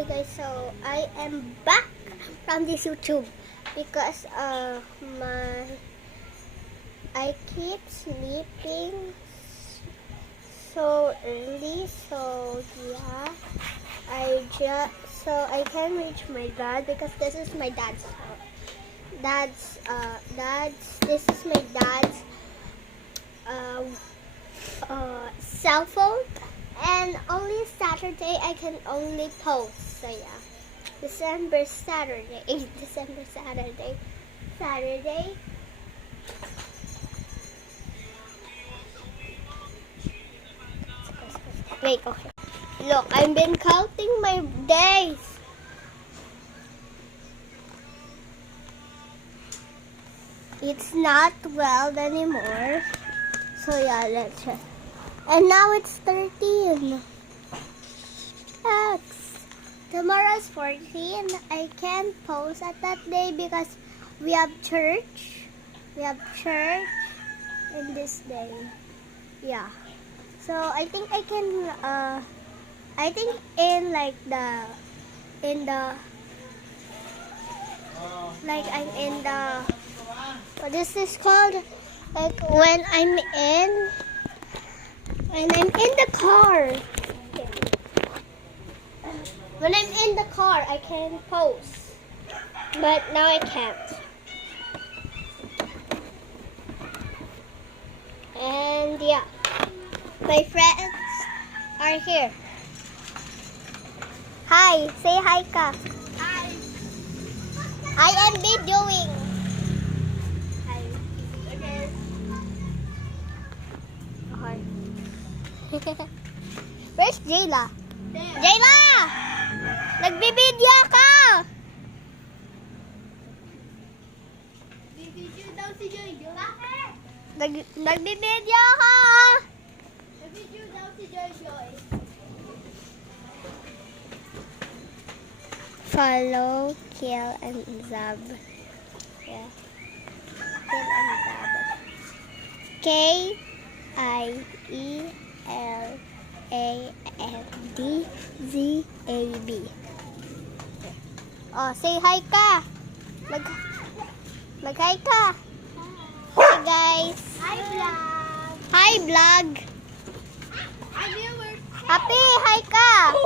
Hi guys, so I am back from this YouTube because I keep sleeping so early, so yeah, I can reach my dad because this is my dad's this is my dad's cell phone, and only Saturday I can only post. So yeah, December Saturday. Wait, okay. Look, I've been counting my days. It's not 12 anymore. So yeah, let's try. And now it's 13. X. Tomorrow's 14. I can't post at that day because we have church. We have church in this day. Yeah. So I think I can I think in like I'm in the what is this called? Like when I'm in the car. When I'm in the car, I can post. But now I can't. And yeah, my friends are here. Hi, say hi ka. Hi. I am videoing. Hi. Okay. Where's Jayla? There. Jayla! Nagbibideo ka! Bibideo daw si Jojo. Bakit? Nagbibideo ka! Nagbibideo daw si Jojo. Follow, Kiel, and Zab. Yeah. Kiel and Zab. KIELANDZAB. Oh, say hi ka. Mag-hi ka. Hi guys. Hi vlog. Hi vlog. Hi viewers. Happy, hi ka.